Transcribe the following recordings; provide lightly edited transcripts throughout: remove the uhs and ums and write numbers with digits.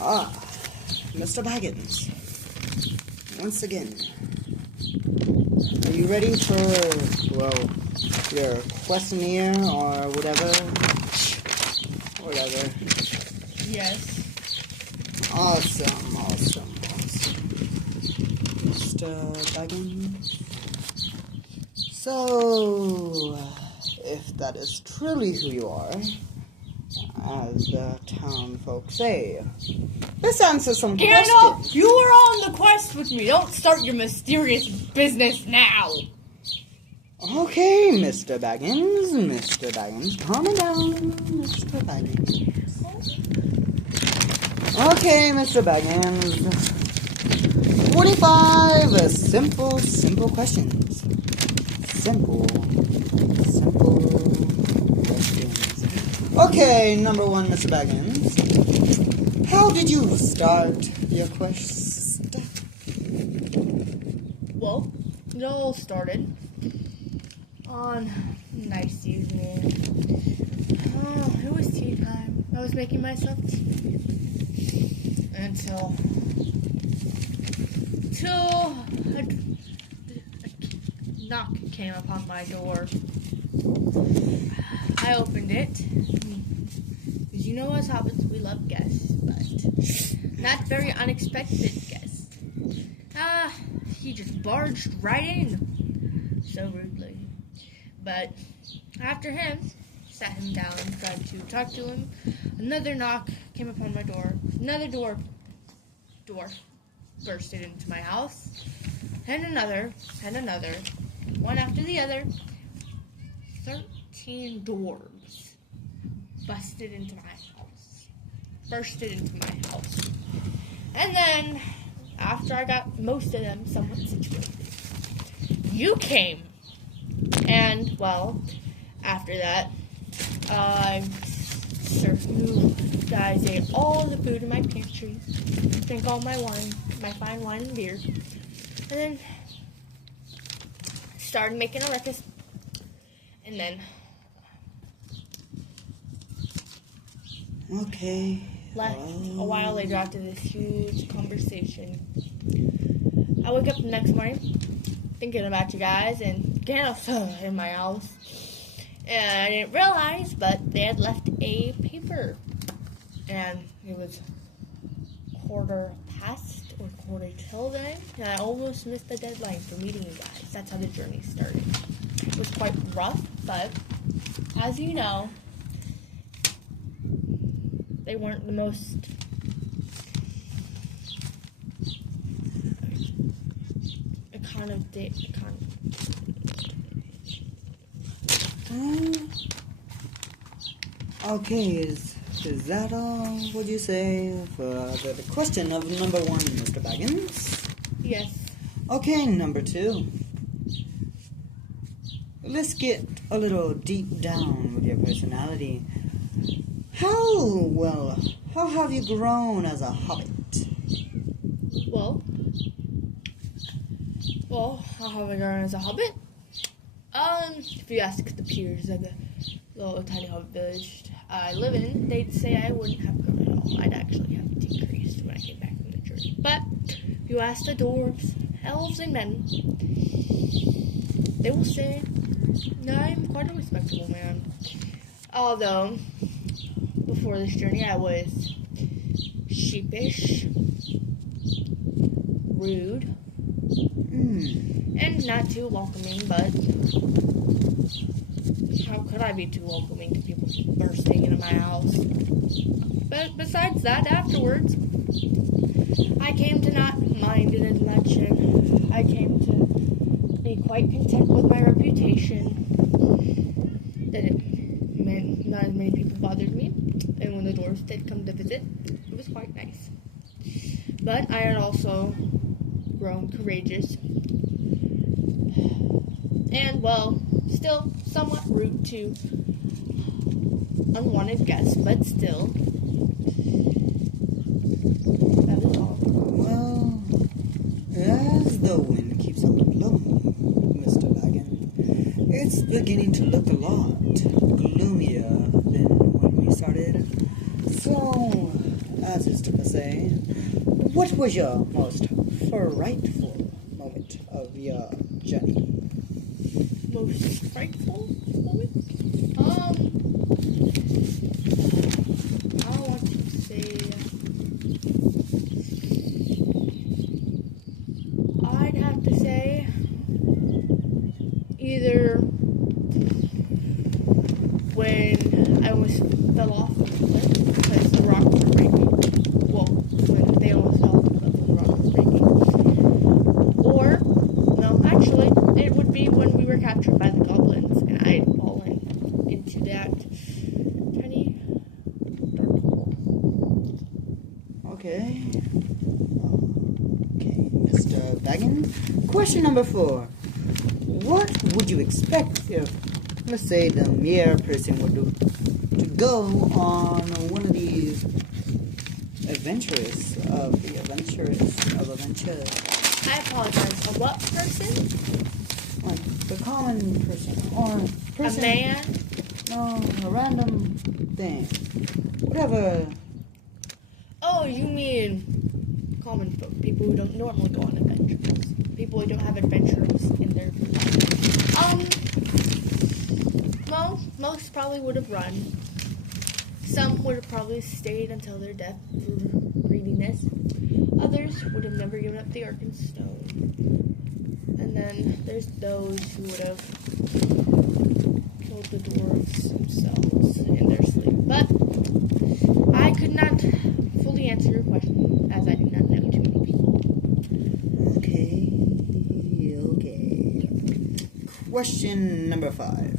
Ah, Mr. Baggins. Once again. Are you ready for, well, your questionnaire or whatever? Whatever. Yes. Awesome. Mr. Baggins. So, if that is truly who you are, as the town folks say, let's answer some questions. Gandalf, you were on the quest with me. Don't start your mysterious business now. Okay, Mr. Baggins, calm down, Mr. Baggins. Okay, Mr. Baggins. 25 simple questions. Simple questions. Okay, number one, Mr. Baggins. How did you start your quest? Well, it all started on a nice evening. Oh, it was tea time. I was making myself tea. Until a knock came upon my door. I opened it. Because you know us hobbits, we love guests, but not very unexpected guests. He just barged right in. So rudely. But after him, sat him down, tried to talk to him. Another knock came upon my door. Another door bursted into my house. And another, one after the other. 13 doors bursted into my house. And then, after I got most of them somewhat situated, you came. And, well, after that, I served you guys, ate all the food in my pantry, drank all my wine, my fine wine and beer, and then started making a ruckus, and then left a while later after this huge conversation. I woke up the next morning thinking about you guys and Gandalf in my house. And I didn't realize, but they had left a paper. And it was 1:15 then. And I almost missed the deadline for meeting you guys. That's how the journey started. It was quite rough, but as you know, they weren't the most Okay, is that all, would you say, for the question of number one, Mr. Baggins? Yes. Okay, number two. Let's get a little deep down with your personality. How have you grown as a hobbit? Well, how have I grown as a hobbit? If you ask the peers of the little tiny hobbit village I live in, they'd say I wouldn't have grown at all. I'd actually have decreased when I came back from the journey. But if you ask the dwarves, elves, and men, they will say I'm quite a respectable man. Although, before this journey, I was sheepish, rude, and not too welcoming, but how could I be too welcoming to people bursting into my house? But besides that, afterwards, I came to not mind it as much, and I came to be quite content with my reputation, that it meant not as many people bothered me, and when the dwarves did come to visit, it was quite nice. But I had also grown courageous, and, well, still somewhat rude to unwanted guests, but still, that is all. Well, as the wind keeps on blowing, Mr. Baggins, it's beginning to look a lot gloomier than when we started. So, as is to say, what was your most frightful moment of your journey? Most frightful moment? I want to say, I'd have to say either when I almost fell off the cliff because the rock was breaking. Well, when they almost fell off the cliff and the rock was breaking. Or, no, actually, it would be when we were captured by the goblins and I had fallen into that tiny dark hole. Okay. Okay, Mr. Baggins. Question number 4. What would you expect if, let's say, the mere person would do to go on one of these adventures of adventures? I apologize. A what person? Like the common person or person? A man? No, a random thing. Whatever. Oh, you mean common folk, people who don't normally go on adventures. People who don't have adventures in their life. Well, most probably would have run. Some would have probably stayed until their death through greediness. Others would have never given up the Arkenstone. And then there's those who would have killed the dwarves themselves in their sleep. But I could not fully answer your question, as I do not know too many people. Okay. Question number 5.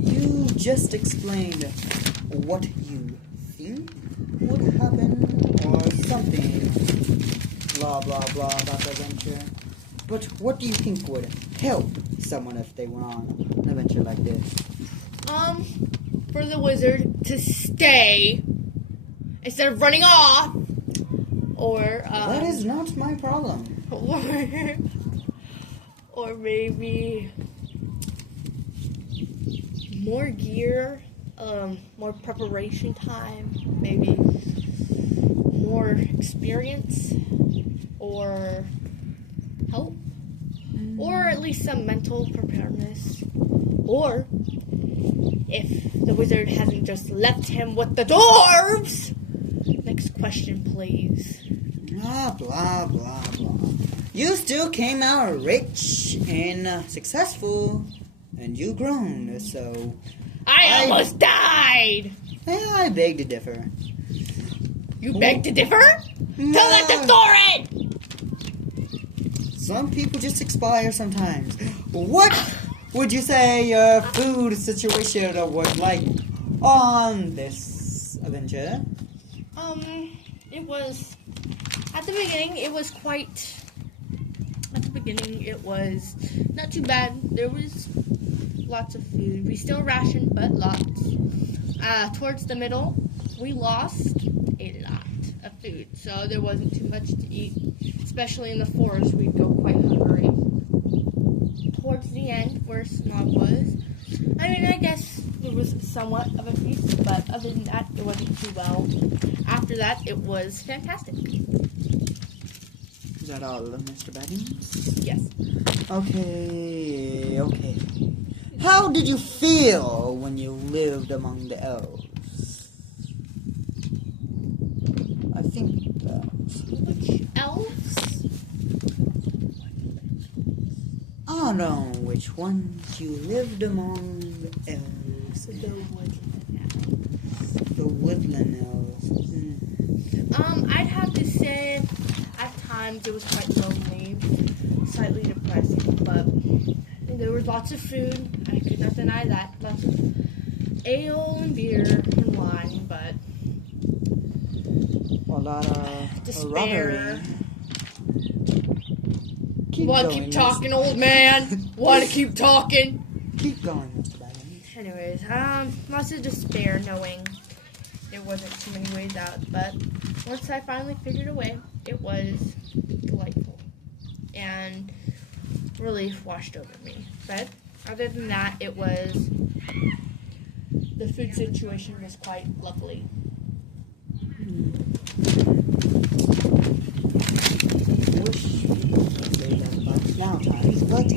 You just explained what you think would happen or something, blah, blah, blah, about the adventure. But what do you think would help someone if they went on an adventure like this? For the wizard to stay instead of running off, or that is not my problem. or maybe more gear, more preparation time, maybe more experience, or help, or at least some mental preparedness, or if the wizard hasn't just left him with the dwarves. Next question, please. Blah, blah, blah, blah. You still came out rich and successful, and you grown, so... I almost died! I beg to differ. You beg to differ? No. Tell that to Thorin! Some people just expire sometimes. What would you say your food situation was like on this adventure? It was... At the beginning, it was not too bad. There was lots of food. We still rationed, but lots. Towards the middle, we lost a lot of food, so there wasn't too much to eat. Especially in the forest, we'd go quite hungry. Towards the end, where Snog was, I guess there was somewhat of a feast, but other than that, it wasn't too well. After that, it was fantastic. Is that all, Mr. Baggins? Yes. Okay. How did you feel when you lived among the elves? I think Which elves? I don't know which ones you lived among the elves. The woodland elves. I'd have to say at times it was quite lonely, slightly depressing, but there was lots of food. I could not deny that. Lots of ale and beer and wine, but A lot of despair. Keep Want to going, keep talking, old man? Want to keep talking? Keep going, Mr. Baggins. Anyways, lots of despair knowing there wasn't too many ways out, but once I finally figured a way, it was delightful, and relief washed over me. But other than that, it was the food situation was quite lovely. Wish we could say that about now times, but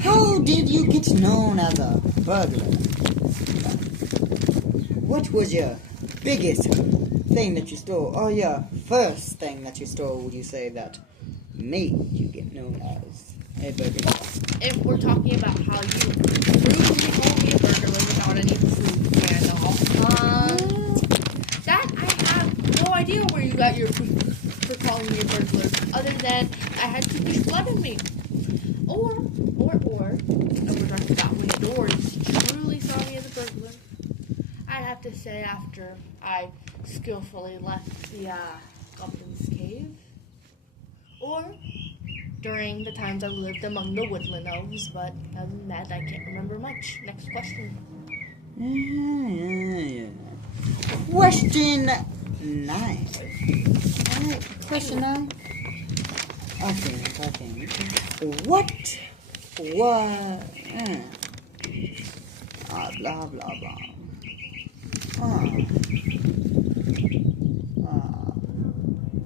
how did you get known as a burglar? What was your biggest thing that you stole, or your first thing that you stole, would you say, that made you get known as a burglar? If we're talking about how you brutally called me a burglar without any proof, that I have no idea where you got your proof for calling me a burglar, other than I had too much blood in me. Or, if we're talking about when Doris truly saw me as a burglar, I'd have to say after I skillfully left the Goblin's Cave, or during the times I lived among the woodland elves, but other than that, I can't remember much. Next question. Yeah. Question 9. Alright, question 9. Okay. What was... blah, blah, blah.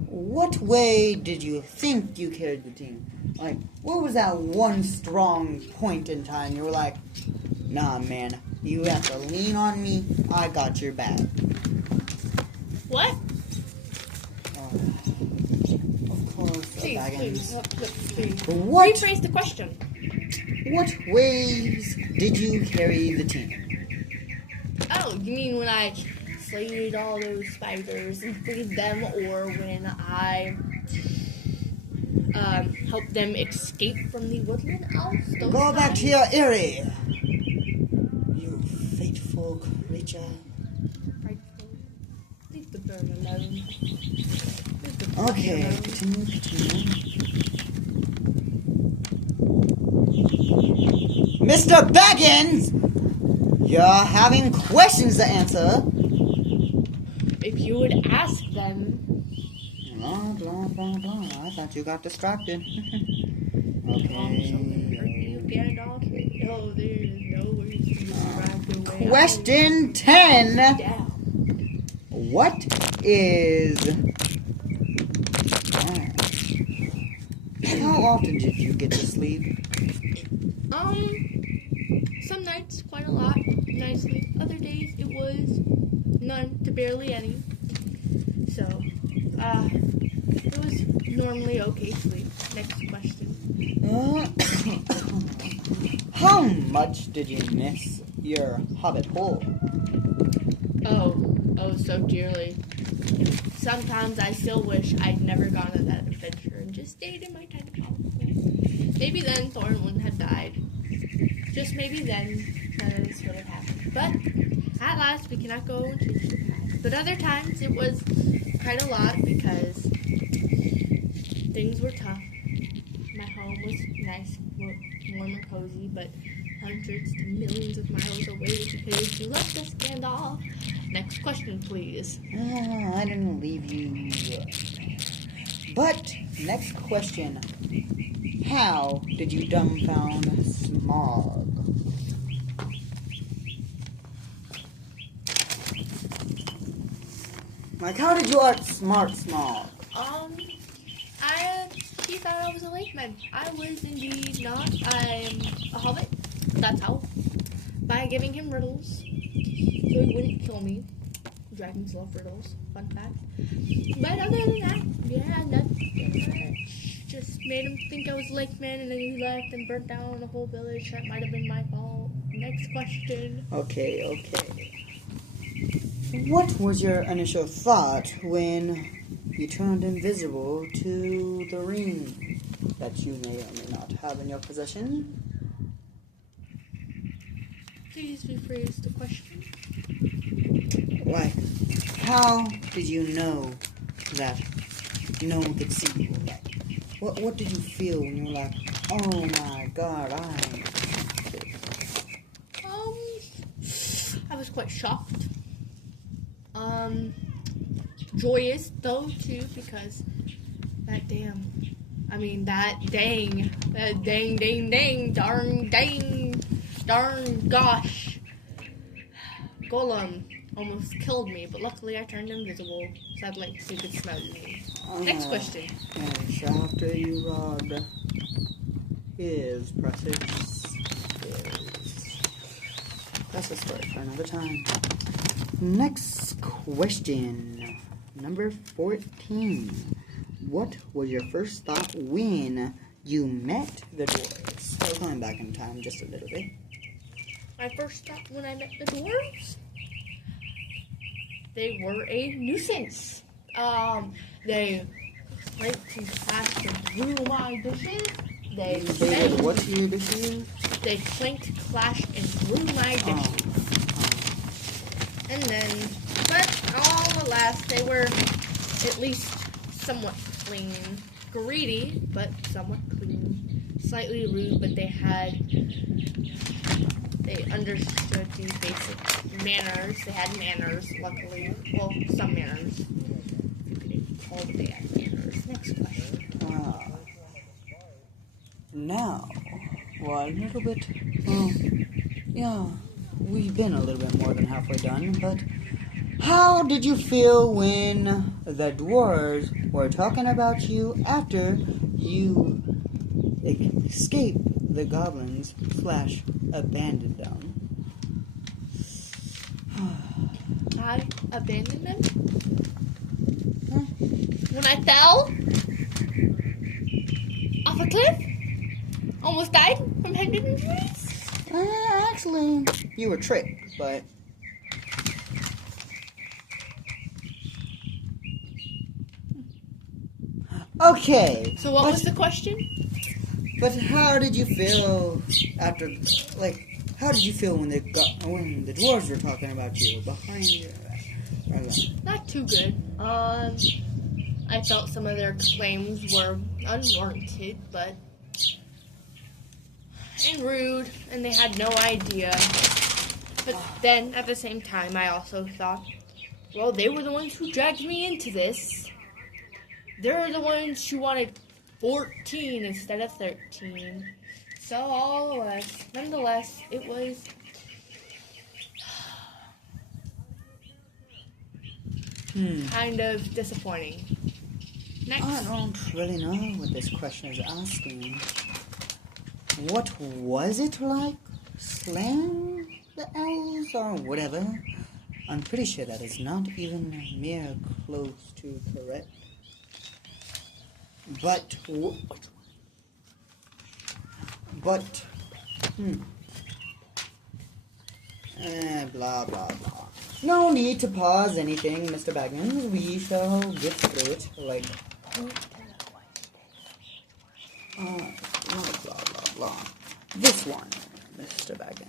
What way did you think you carried the team? Like, what was that one strong point in time you were like, nah, man, you have to lean on me, I got your back? What? Of course, Please. What? Rephrase the question. What ways did you carry the team? Oh, you mean when I slayed all those spiders and freed them, or when I helped them escape from the woodland elves? Go back to your eyrie, you fateful creature. Leave the bird alone. Okay, continue. Mr. Baggins! You're having questions to answer. If you would ask them. Blah, blah, blah, blah. I thought you got distracted. Okay. Oh, there's no way to describe the way. Question 10. Down. What is... How often did you get to sleep? Some nights quite a lot, nicely. Other days it was none to barely any. So, it was normally okay sleep. Next question. How much did you miss your Hobbit hole? Oh, so dearly. Sometimes I still wish I'd never gone on that adventure and just stayed in my tiny hollow. Maybe then Thorin wouldn't have died. Just maybe then none of this would have happened. But at last we cannot go and change the past. But other times it was quite a lot because things were tough. My home was nice, warm and cozy, but hundreds to millions of miles away because you left us, Gandalf. Next question, please. I didn't leave you. But, next question. How did you dumbfound Smog? Like, how did you outsmart Smog? He thought I was a lakeman. I was indeed not. I am a hobbit. That's how. By giving him riddles, so he wouldn't kill me. Dragons love riddles. Fun fact. But other than that, yeah, nothing much. Just made him think I was a lakeman, and then he left and burnt down the whole village. That might have been my fault. Next question. Okay. What was your initial thought when you turned invisible to the ring that you may or may not have in your possession? Please rephrase the question. Like, how did you know that no one could see you? What did you feel when you were like, oh my god, I was quite shocked. Joyous though too, because that darn gosh, golem almost killed me, but luckily I turned invisible, so he could smell me. Next question. Yes, after you robbed his precious skills. That's a story for another time. Next question. Number 14. What was your first thought when you met the dwarves? So going back in time just a little bit. My first thought when I met the dwarves? They were a nuisance. They went to clash and threw my dishes. They did what to your dishes? They clanked, clashed, and threw my dishes. And then, but alas, they were at least somewhat clean. Greedy, but somewhat clean. Slightly rude, but they understood the basic manners. They had manners, luckily. Well, some manners. You could call it they had manners. Next question. Now, well, a little bit, yeah, we've been a little bit more than halfway done, but how did you feel when the dwarves were talking about you after you escaped the goblins / abandoned them? I abandoned them? Huh? When I fell off a cliff? Almost died from head injuries? Actually, you were tricked, but... Okay. So what was the question? But how did you feel after, how did you feel when the dwarves were talking about you behind you? Not too good. I felt some of their claims were unwarranted, and rude, and they had no idea. But then, at the same time, I also thought, well, they were the ones who dragged me into this. They're the ones who wanted 14 instead of 13. So, nonetheless, it was kind of disappointing. Next. I don't really know what this question is asking. What was it like? Slaying the elves or whatever? I'm pretty sure that is not even mere close to correct. But, blah, blah, blah. No need to pause anything, Mr. Baggins. We shall get through it, blah, blah, blah. This one, Mr. Baggins.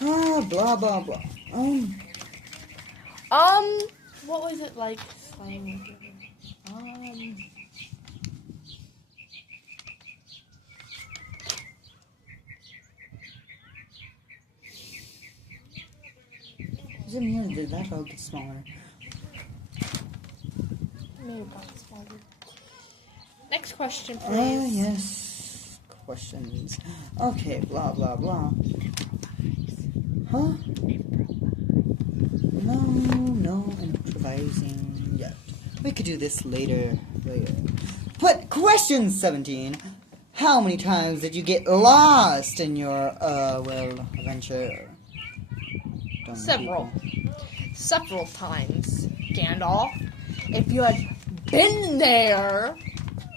What was it? Blah, blah, blah. What was it like slaying? Is it me or did that all get smaller? Maybe it got smaller. Next question, please. Yes. Questions. Okay, blah, blah, blah. Huh? No improvising yet. We could do this later. But question 17. How many times did you get lost in your, adventure? Several times, Gandalf. If you had been there.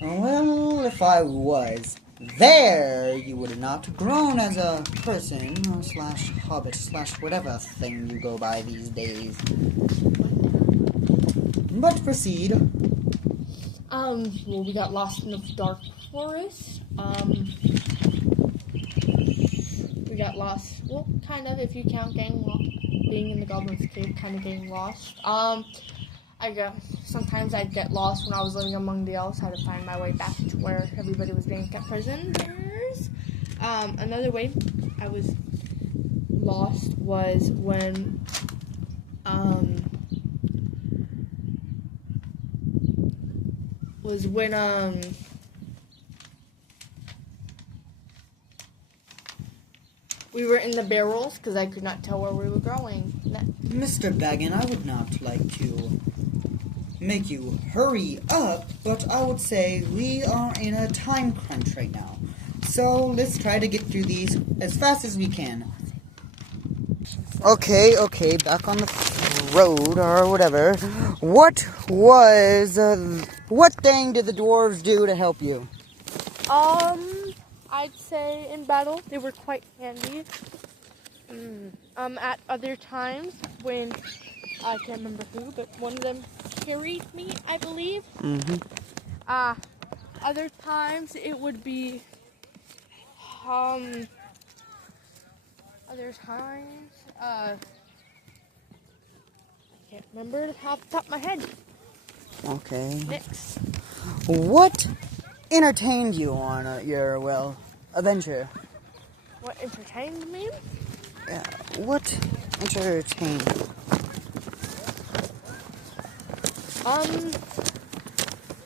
Well, if I was there, you would have not grown as a person, / hobbit / whatever thing you go by these days. But proceed. Well, we got lost in the dark forest. We got lost, well, kind of, if you count being in the Goblin's Cave, kind of getting lost. Sometimes I'd get lost when I was living among the elves, had to find my way back to where everybody was being kept prisoners. Another way I was lost was when, We were in the barrels because I could not tell where we were going. Mr. Baggin, I would not like to make you hurry up, but I would say we are in a time crunch right now. So let's try to get through these as fast as we can. Okay, back on the road or whatever. What thing did the dwarves do to help you? I'd say in battle they were quite handy. At other times when I can't remember who, but one of them carried me, I believe. Other times it would be other times I can't remember off the top of my head. Okay. Next. What entertained you on your adventure? What entertained me? Yeah. What entertained you?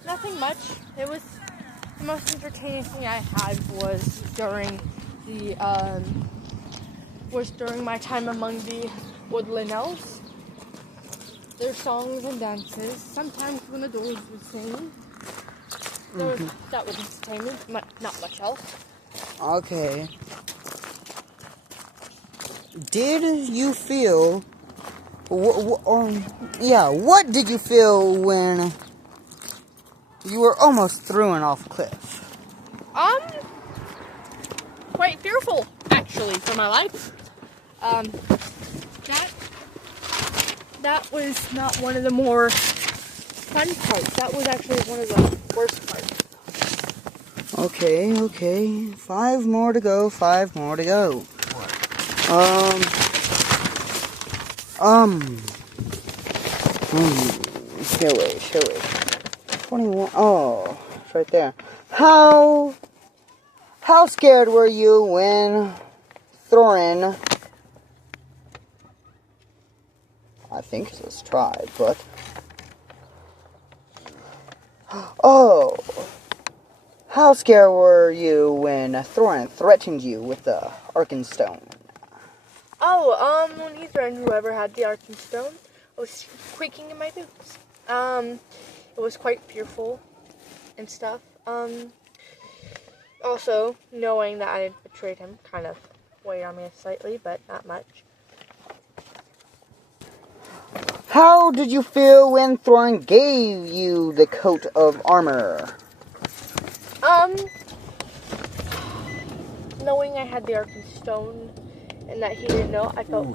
Nothing much. It was the most entertaining thing I had was during my time among the woodland elves. Their songs and dances. Sometimes when the dwarves would sing. That would entertain me. Not much else. Okay. Did you feel? What did you feel when you were almost thrown off a cliff? Quite fearful, actually, for my life. That was not one of the more fun parts. That was actually one of the worst parts. Okay. 5 more to go. Show it. 21. Oh, it's right there. How scared were you when Thorin, I think it's his tribe, but how scared were you when Thorin threatened you with the Arkenstone? When he threatened whoever had the Arkenstone, I was quaking in my boots. It was quite fearful and stuff. Also, knowing that I had betrayed him kind of weighed on me slightly, but not much. How did you feel when Thorin gave you the coat of armor? Knowing I had the Arkenstone and that he didn't know, I felt...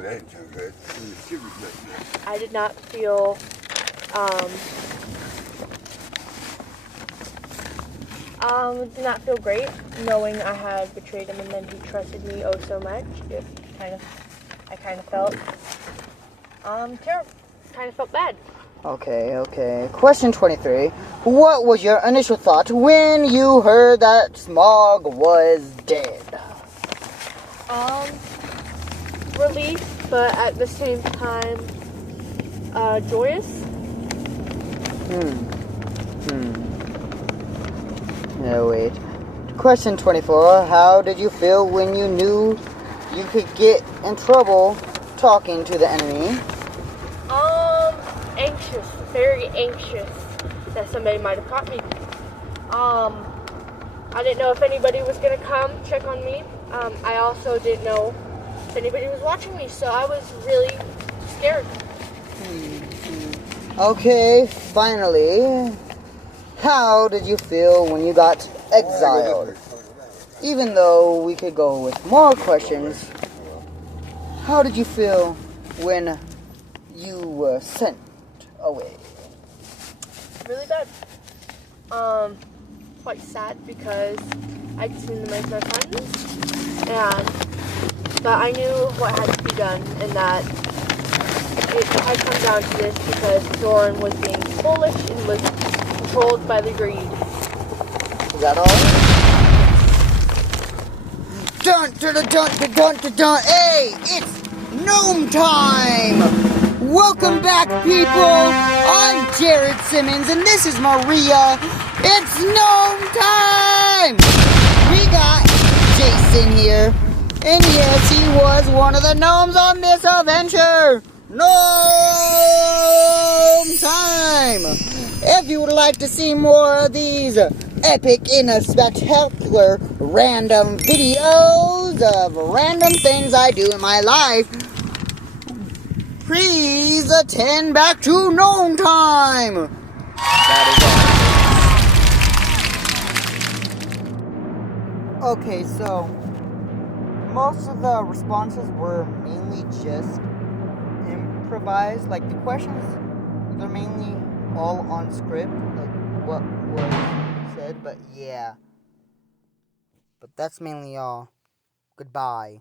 I did not feel, did not feel great knowing I had betrayed him and then he trusted me oh so much. I kind of felt, terrible. Kind of felt bad. Okay. Question 23. What was your initial thought when you heard that Smog was dead? Relief, but at the same time, joyous. No, wait. Question 24. How did you feel when you knew you could get in trouble talking to the enemy? Anxious. Very anxious that somebody might have caught me. I didn't know if anybody was going to come check on me. I also didn't know if anybody was watching me, so I was really scared. Okay, finally. How did you feel when you got exiled? Even though we could go with more questions, how did you feel when you were sent away? Really bad. Quite sad because I'd seen them as my friends, but I knew what had to be done, and that it had come down to this because Thorin was being foolish and was controlled by the greed. Is that all? Dun. Hey, it's gnome time! Welcome back, people! I'm Jared Simmons, and this is Maria. It's gnome time! We got Jason here. And yes, he was one of the gnomes on this adventure. Gnome time! If you would like to see more of these epic and spectacular random videos of random things I do in my life, please attend back to Gnome Time! That is all. Okay, so most of the responses were mainly just improvised. Like the questions, they're mainly all on script, like what was said, but yeah. But that's mainly all. Goodbye.